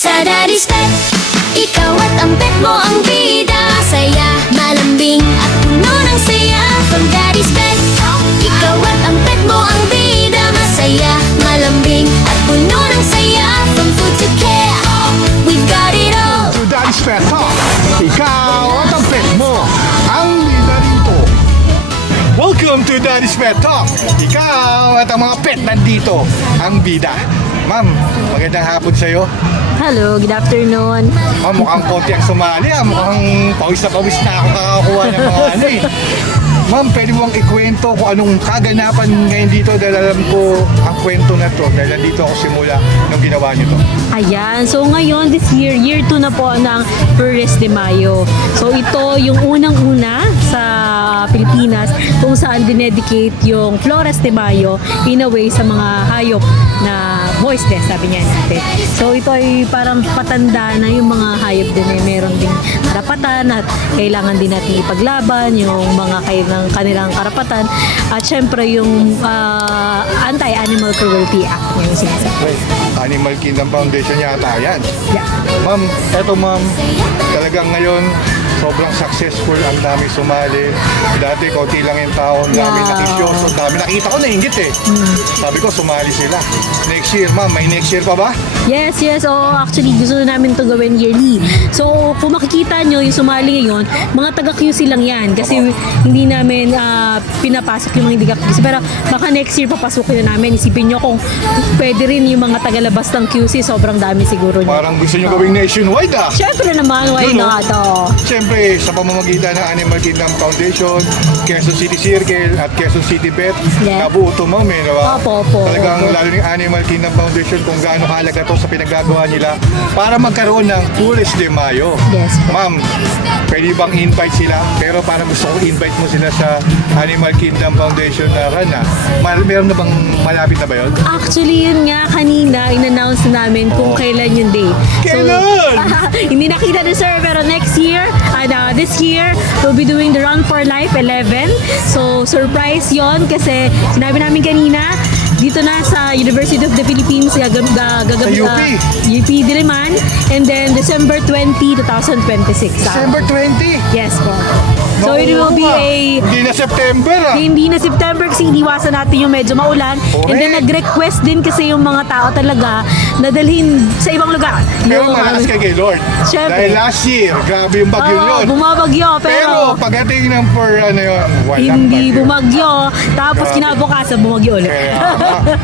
Sa Daddy's Pet, ikaw at ang pet mo ang bida. Saya, malambing at puno ng saya. From Daddy's Pet, ikaw at ang pet mo ang bida. Masaya, malambing at puno ng saya. From food to care, we've got it all. To Daddy's Pet Talk, ikaw at ang pet mo ang bida rito. Welcome to Daddy's Pet Talk, ikaw at ang mga pet nandito ang bida. Ma'am, magandang hapon sa'yo. Hello, good afternoon. Ma'am, mukhang konti ang sumali ah. Mukhang pawis na ako kakakuha ng mga ano eh. Ma'am, pwede mo bang ikwento kung anong kaganapan ngayon dito dahil alam ko ang kwento na to dahil dito ako simula nung ginawa niyo to. Ayan, so ngayon, this year 2 na po ng Flores de Mayo. So ito yung unang-una sa Pilipinas kung saan dinedicate yung Flores de Mayo in a way sa mga hayop na voiceless, sabi niya natin. So ito ay parang patanda na yung mga hayop din ay meron ding karapatan at kailangan din natin ipaglaban yung mga kanilang karapatan at syempre yung Anti-Animal Cruelty Act yung sinasabi. Animal Kingdom Foundation yata yan. Yeah. Ma'am, eto ma'am, talagang ngayon sobrang successful, ang dami sumali. Dati konti lang yung tao, ang dami Yeah. nakisyoso, ang dami nakita ko nainggit eh. Sabi ko sumali sila. Next year ma'am, may next year pa ba? Yes. Oh, actually, gusto namin to gawin yearly. So, kung makikita nyo, yung sumali ngayon, mga taga-QC lang yan. Kasi hindi namin pinapasok yung mga hindi ka-QC. Pero baka next year papasukin na namin. Isipin nyo kung pwede rin yung mga tagalabas ng QC. Sobrang dami siguro nyo. Parang gusto nyo gawing nationwide ah. Siyempre naman, why Yun, no? not? Oh. Siyempre, sa pamamagitan ng Animal Kingdom Foundation, Quezon City Circle at Quezon City Pet, Yeah. nabuo ito ma'am eh, diba? Opo. Talagang lalo ng Animal Kingdom Foundation kung gaano kahalaga to sa pinagagawa nila para magkaroon ng Flores de Mayo. Yes po. Ma'am, pwede bang invite sila? Pero parang gusto kong invite mo sila sa Animal Kingdom Foundation na run ah. Meron na bang malapit na ba yun? Actually, yun nga, kanina, in-announce na namin kung kailan yung day. Kailan? Hindi nakita ni sir, pero next year, this year, we'll be doing the Run for Life 11. So, surprise yon kasi sinabi namin kanina, dito na sa University of the Philippines, gagawin UP. UP Diliman, and then December 20, 2026. December 20? Yes po. So, it will be Hindi na September ah. hindi na September kasi iniwasan natin yung medyo maulan. And then Correct. nag-request din kasi yung mga tao talaga na dalhin sa ibang lugar. Pero Yung, malakas kay Lord. Syempre. Dahil last year, grabe yung bagyo yun. bumabagyo Pero pero, pagdating ng for ano yun, walang hindi bagyo. bumagyo. Tapos Grabe. kinabukasan bumagyo ulit. Kaya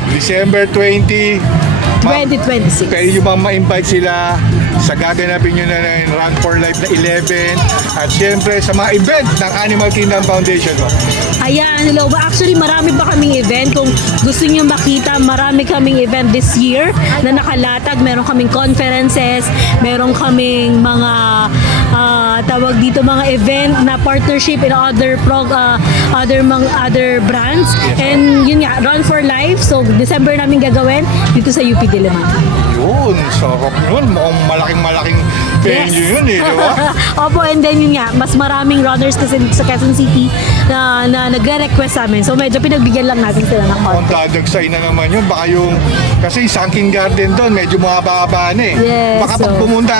December 20, ma'am, 2026. pwede nyo bang ma-invite sila sa gaganapin nyo na ng Run for Life na 11 at syempre sa mga event ng Animal Kingdom Foundation mo. Ayan, hello. Actually, marami pa kaming event. Kung gusto niyo makita, marami kaming event this year na nakalatag. Meron kaming conferences, meron kaming mga tawag dito mga event na partnership in other brands. And yun nga, Run for Life. So, December namin gagawin dito sa UP Diliman. Yun, sarap yun. Mukhang malaking venue yun eh, di ba? Opo, and then yun nga, mas maraming runners kasi sa Quezon City na nagre-request sa amin. So medyo pinagbigyan lang natin sila ng Kung konti. dadagsay na naman yun, baka yung, kasi Sunken Garden doon, medyo mahaba-haba na eh. Yes, Baka pag so- pumunta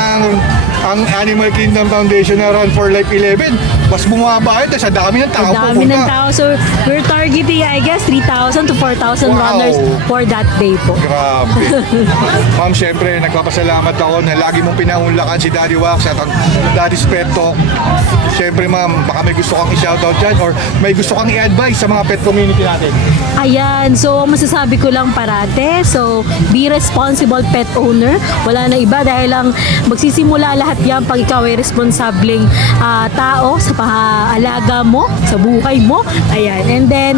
ang Animal Kingdom Foundation na Run for Life 11, mas bumaba yun, sa dami ng tao Ang dami pupunta. ng tao. So we're targeting, I guess, 3,000 to 4,000 Wow. runners for that day po. Grabe. Ma'am, syempre, nagpapasalamat ako na lagi mong pinaunlakan si Daddy Wax at ang Daddy's Pet Talk. Syempre, ma'am, baka may gusto kang i-shoutout dyan or may gusto kang i-advise sa mga pet community natin. Ayan, so masasabi ko lang parate, so be responsible pet owner. Wala na iba dahil lang magsisimula lahat yan pag ikaw ay responsableng tao sa paalaga mo, sa buhay mo. Ayan, and then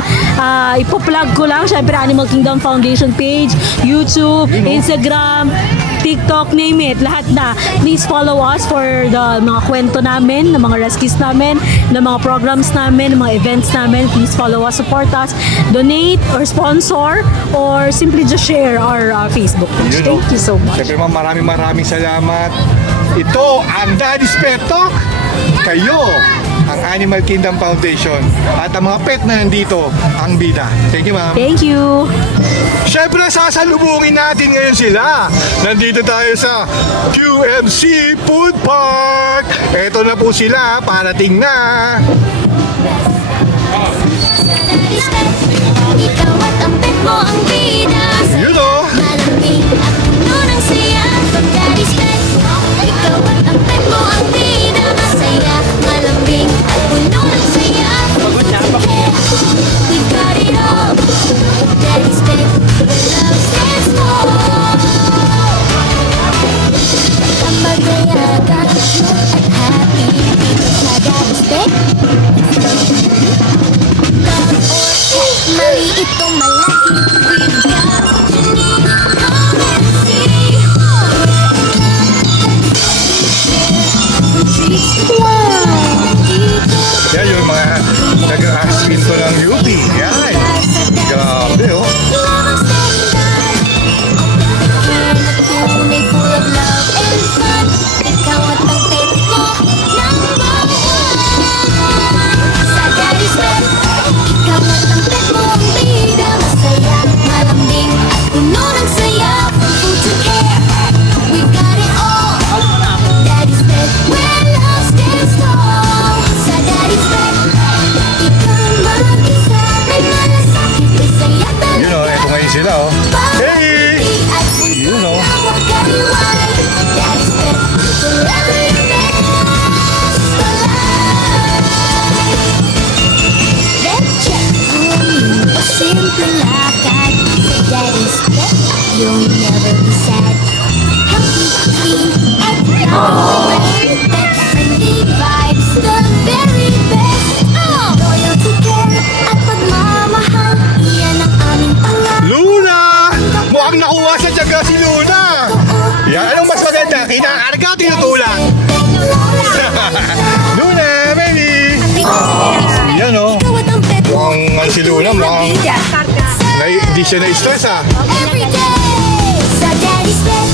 ipo-plug ko lang, syempre Animal Kingdom Foundation page, YouTube, Instagram, TikTok, name it, lahat na. Please follow us for the mga kwento namin, ng mga rescues namin, ng mga programs namin, ng mga events namin. Please follow us, support us, donate or sponsor or simply just share our Facebook page. Yun, Thank you so much. Syempre, ma'am, maraming salamat. Ito ang Daddy's Pet Talk. Kayo ang Animal Kingdom Foundation. At ang mga pet na nandito, ang bida. Thank you, ma'am. Thank you. Siyempre, sasalubungin natin ngayon sila. Nandito tayo sa QMC Food Park. Eto na po sila, parating na. Ikaw at ang pet mo ang bida. Yun o. Malambing at puno ng saya. From Daddy's Pet. Ikaw at ang pet mo ang bida. Masaya, malambing at puno ng saya. We've got it all. Daddy's Pet. Love stands tall. Kapag nayaga, cute at happy dito sa Daddy's Pet. Love or pet, maliit o malaki, we've got what you need. Come and see. Wow! Dito Yan yung mga nag-aspinto ng UP. Yan. Grabe oh. lamang standby. Yan at tunay full of love and fun. Ikaw at ang pet mo, number one. Sa Daddy's Pet, ikaw at ang pet mo ang bida. Masaya, malambing at puno ng saya. From food to care, we've got it all. Daddy's Pet, where love stands tall. Sa Daddy's Pet, ikaw ang mag-isa. May malasakit, may saya talaga. Yun oh, eto ngayon sila oh. Hey! Yun oh. You'll never be sad. Healthy, clean, and young. Pet-friendly vibes, the very best. Loyalty, care, at pagmamahal. Yan ang aming pangarap. Luna! Mukhang nakuha sa tiyaga si Luna! Yan, anong mas maganda? Kinakarga o tinutulak? Luna, Melly! Yan oh. Mukhang si Luna, mukhang hindi siya na-stress ah. Every day sa Daddy's Pet,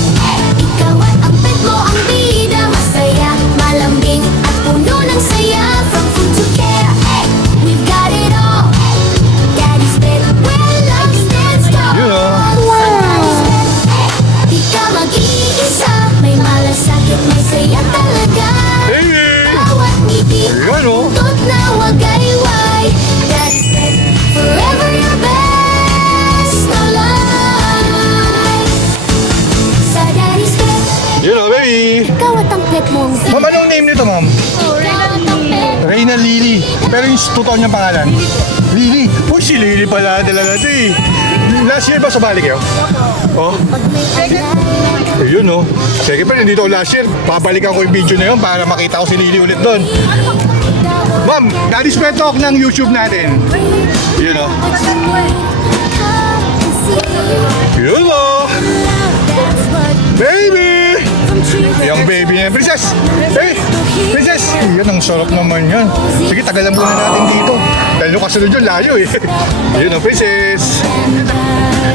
ikaw at ang pet mo ang bida. Masaya, malambing at puno ng saya. From food to care, we've got it all. Daddy's Pet, where love stands tall. Yun oh. Sa Daddy's Pet, di ka mag-iisa. May malasakit, may saya talaga. Hey! Bawat ngiti, Yan oh. tot na wagayway. Daddy's Pet, forever your best of life. Sa Daddy's Pet, Yun oh, baby! ikaw at ang pet mo ang Ma'am, anong name nito, ma'am? ikaw at ang pet. Reyna Lily. Pero yung totoo niyang pangalan? Lily. Uy, si Lily pala talaga ito eh. Last year ba sumali kayo? Oh, Pag may alala, ayun oh. Sige pa, nandito ako last year. Babalikan ko yung video na yun para makita ko si Lily ulit doon. Ma'am, Daddy's Pet Talk ng YouTube natin. Yun oh. come and see. Yun oh. That's what Baby! from trees Yung baby niya, Princess! Hey! Princess! Yan, ang sarap naman yan. Sige, tagalan muna natin dito. Dahil yung kasunod yun, layo eh. Yun ang Princess.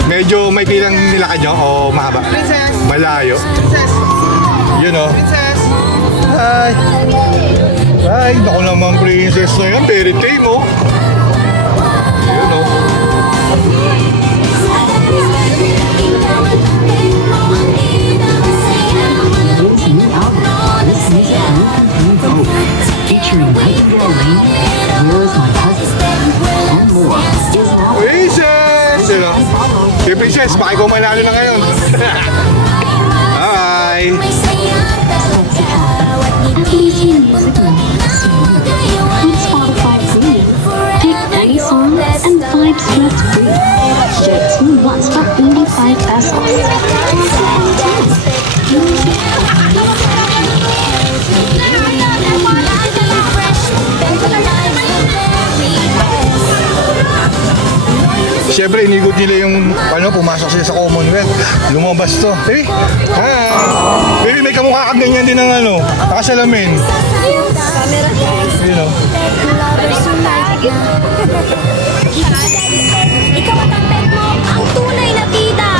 Medyo may kilang nilakad nyo o mahaba? Princess. Malayo. Princess. Yun o. Princess. Hi! Hi! Naku naman, Princess na yan. Very tame oh. Yun o. Featuring Rainbow Lane, Where is My Husband, and more. Is now Princess! Yun o. Okay, Princess, baka ikaw manalo na ngayon. Hi! may saya talaga. Bawat ngiti at buntot na wagayway. with Spotify Premium. Take Forever 30 your songs best and of 5 stress free. Just once for 85 pesos. Siyempre, inigot nila yung pumasok sila sa Commonwealth. Lumabas to. Hey! Hi! Baby, may kamukha kang ganyan din ng nakasalamin. Yun o. Ikaw at ang pet mo, ang tunay na bida.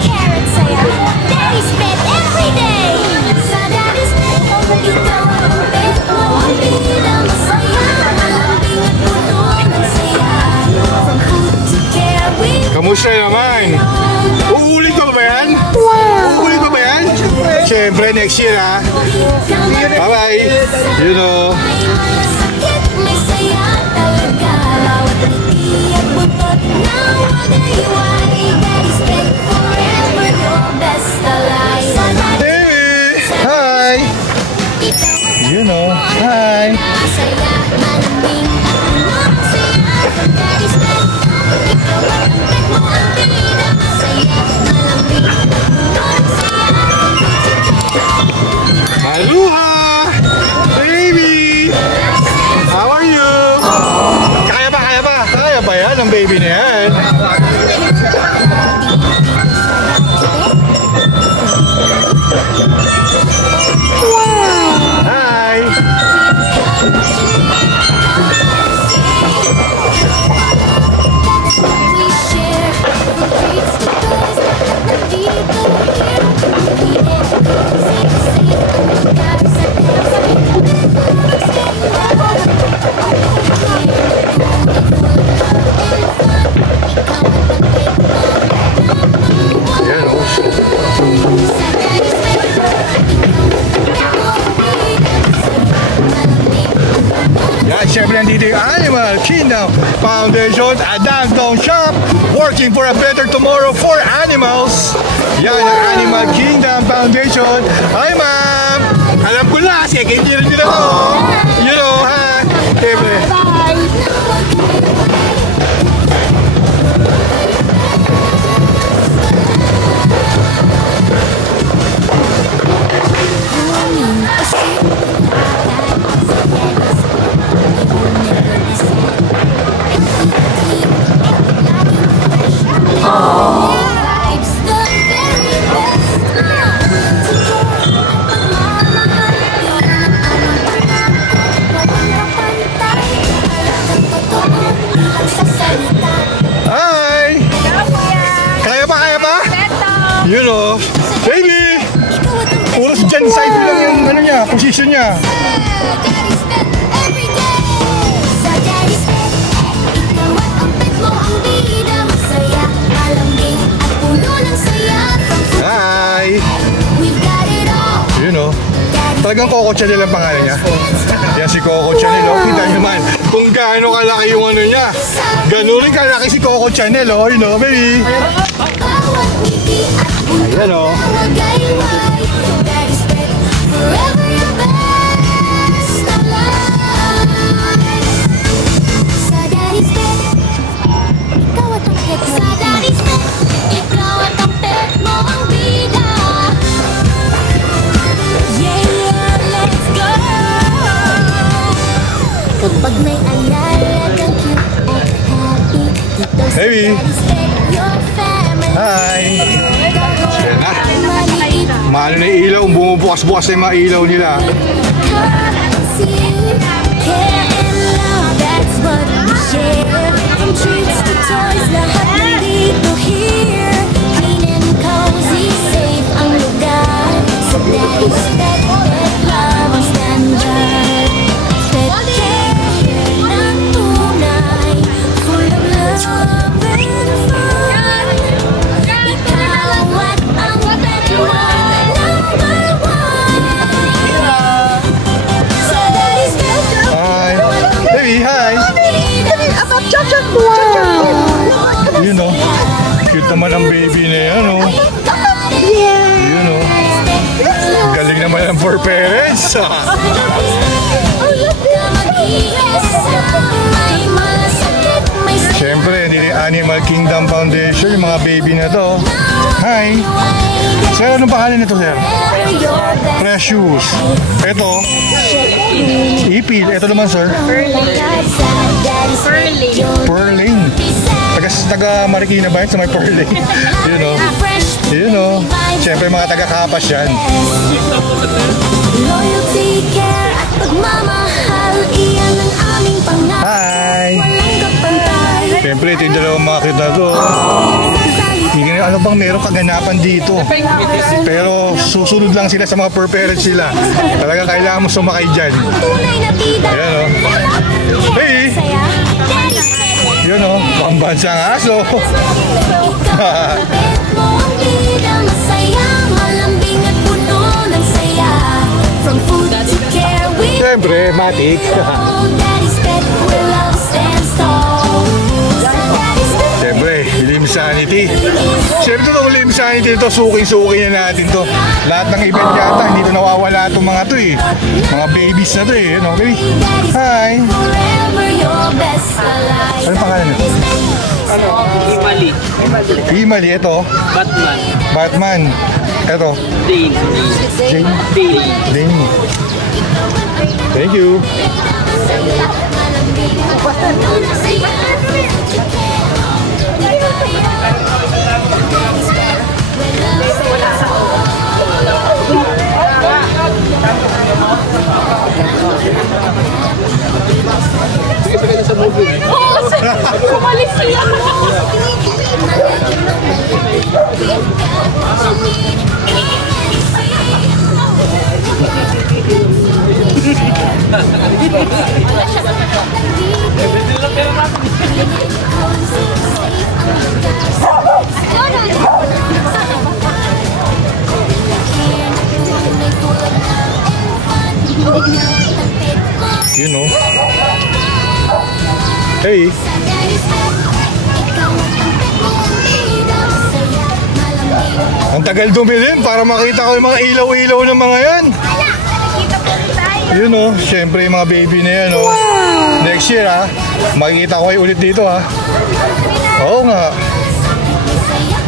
Carrot saya, Daddy's Pet everyday. Sa Daddy's Pet, ikaw at ang pet mo, ang bida. siya naman. Uulit pa ba yan? Wow! Uulit pa ba yan? Siyempre, next year ha. Bye-bye. You know. May saya talaga. Bawat ngiti at butot na wagayway. Daddy's pet forever, the best alive. Hey! Hi! You know. Hi! Masaya, malambing at puno ng saya. Daddy's pet, ikaw at ang pet mo ang bida. Masaya, malambing at puno ng saya. Aloha! Baby! How are you? Kaya ba? Kaya ba? Kaya ba yan ang baby na yan? Hi! We share the treats, the toys, the dito here. We did say ang lugar sa Yan oh. Yan, syempre nandito yung Animal Kingdom Foundation at Downtown Shop, working for a better tomorrow for animals. Yan ang Animal Kingdom Foundation. Hi ma'am! Alam ko na, second year din ako. You know, ha? Syempre. Vibes the very best. Hi! Kaya ba, kaya ba? You know. Baby! Puros dyan side lang yung ano niya, position niya. Daddy's pet every day. Sa Daddy's pet, ikaw at ang pet mo ang bida. Masaya, malambing at puno ng saya. Hi! We've got it all. You know. Talagang Coco Chanel ang pangalan niya. Yan si Coco Chanel, oh. Kita niyo man kung gaano kalaki yung ano niya. Ganun rin kalaki si Coco Chanel, oh. You know, baby. Bawat ngiti at puno Ayan, oh. ng wagayway. Daddy's pet, forever your best alive. Sa Daddy's pet, ikaw at ang pet mo. Sa Daddy's pet, ikaw at ang pet mo ang bida. Yeah, yeah, let's go. Kapag may alala kang cute at happy, dito sa Baby. Daddy's pet, your family. Hi! Yan na. Maliit Maano na yung ilaw, bumubukas-bukas na yung mga ilaw nila. care and love, that's what we share. From treats to toys, lahat nandito here. Clean and cozy, safe ang lugar. Sa Daddy's Pet, pet love ang standard. Pet care ng tunay, full of love and fun. Ikaw at ang pet mo, number one. Sa Daddy's Pet, Hi! Baby, hi! You know, cute naman ang baby na yan, oh. You know, galing naman ang for parents. Siyempre, hindi rin Animal Kingdom Foundation, yung mga baby na to. Hi! Sir, anong pangalan nito, sir? Precious. Ito, Ipil. Ito naman, sir. Pearling. Taga Marikina ba yun sa may Pearling? You know. Siyempre, mga taga-Kapas yan. Loyalty, care at pagmamahal, iyan ang aming pangarap. Hi! Walang kapantay. Siyempre, ito yung dalawang mga kid na to. Hindi na ano bang meron kaganapan dito. Pero susunod lang sila sa mga per parents sila. Talaga kailangan mo sumakay dyan. Tunay na bida. Ayan, oh. Hey! Saya, Daddy's Pet. Yun o, pambansang aso. Pet mo ang bida, masaya, malambing at puno ng saya. From food to care, we Siyempre, matik. know Daddy's Pet, where love stands tall. Sa Daddy's Pet, Siyempre, Lim Sanity. Siyempre, itong Lim Sanity ito, suking-suking na natin to. Lahat ng event yata, hindi to nawawala itong mga to eh. Mga babies na to eh. Ano, baby? Hi! forever your best alive. Ano pangalan nyo? Himali. Himali, ito. Batman. Batman. Ito. Dane. Jane. Dane. Dane. Thank you. Malambing at puno ng saya. Daddy's Pet, where love stands tall. You know. Hey. Ang tagal dumilim para makita ko yung mga ilaw-ilaw ng mga yan. Yun o, syempre yung mga baby na yan o. Next year ha, makikita ko kayo ulit dito ha. Oo nga.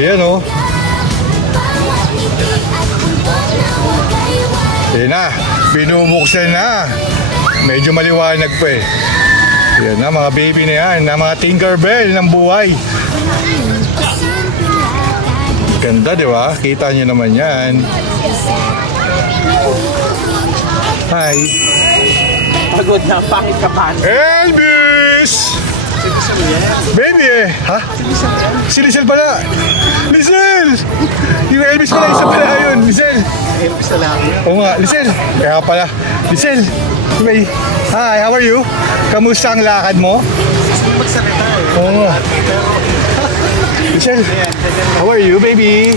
Yan o. Yan na, binubuksan na. Medyo maliwanag pa eh. Yan na, mga baby na yan, na mga Tinkerbell ng buhay. Ganda, di ba? Kita nyo naman yan. Hi. Pagod na, bakit ka pa? Elvis! Baby eh. Ha? Si Lizelle pala. Lizelle! Yung Elvis pala, isa pala yun. Lizelle. Elvis na lang. Oo nga, Lizelle. Kaya pala. Lizelle. Hey. Hi, how are you? Kamusta ang lakad mo? Magsalita eh. Oo nga. Lizelle, how are you, baby?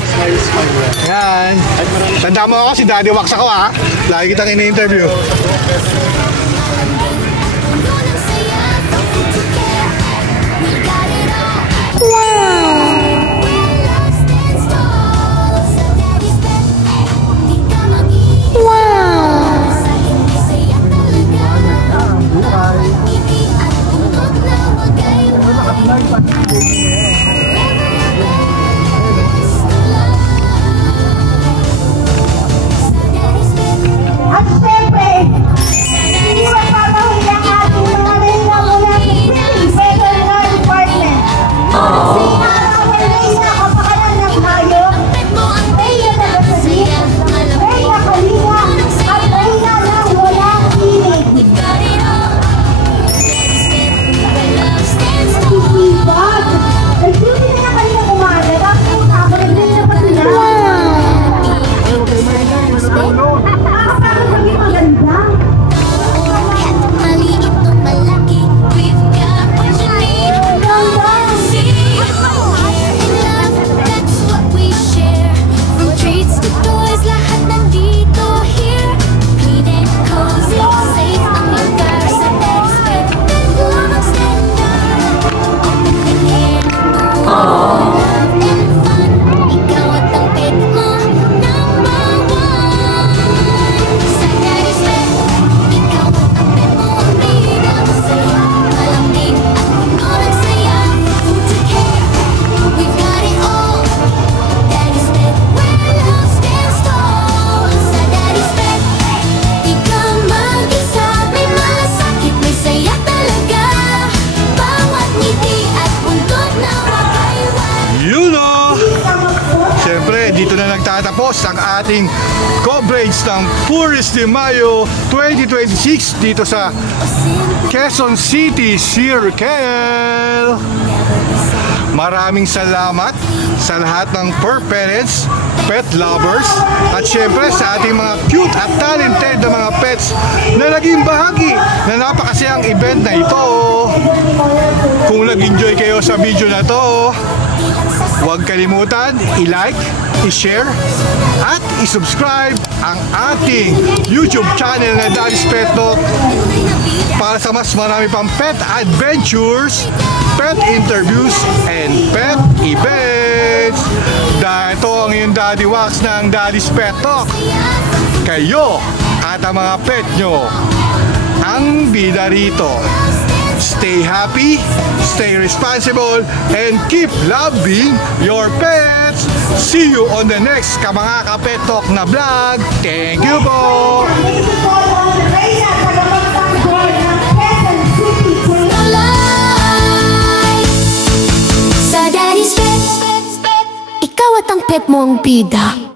Yan. Tanda mo ako, si Daddy Wax ako ha. Lagi kitang ini-interview. At syempre, hindi magpapahuli ang ating mga lehiya mula sa City Veterinary Department. Sa inarawal na kapakanan ng hayop, Rhea Tagasalit, Rhea Kalinga, at Rhea ng walang tinig. Sisibag! Nag-duty na kanina umaga, tapos ako nag-duty na pa sila. Nakakapaging maganda. Maliit o malaki, we've got what you need. Love, that's what we share. From treats to toys, lahat nandito here. Clean and cozy, safe ang lugar sa Daddy's Pet. Pet mo mag-stand up. Open air, love and fun. Ikaw at ang pet mo, number one. Sa Daddy's Pet, ikaw at ang pet mo ang bida. Masaya, malambing at puno ng saya. Food to care, we've got it all. Daddy's Pet, where love stands tall. Sa Daddy's Pet, di ka mag-isa. May malasakit, may saya talaga. Bawat ngiti at buntot na magkaiwan. You know! Siyempre, dito na nagtatapos ang ating coverage ng Puris de Mayo 2026 dito sa Quezon City Circle. maraming salamat sa lahat ng fur parents, pet lovers, at syempre sa ating mga cute at talented na mga pets na naging bahagi na napakasayang event na ito. Kung nag-enjoy kayo sa video na to, huwag kalimutan i-like, i-share, at i-subscribe ang ating YouTube channel na Daddy's Pet Talk para sa mas marami pang pet adventures, pet interviews, and pet events. Dahil ito ang iyong Daddy Wax ng Daddy's Pet Talk. Kayo at ang mga pet nyo ang bida rito. Stay happy, stay responsible, and keep loving your pets. See you on the next Kamanga Kapet Talk na vlog. Thank you po! Dito po ang Reyna sa Gamantanggoy ng Quezon City. Sa Daddy's Pet, ikaw at ang pet mo ang bida.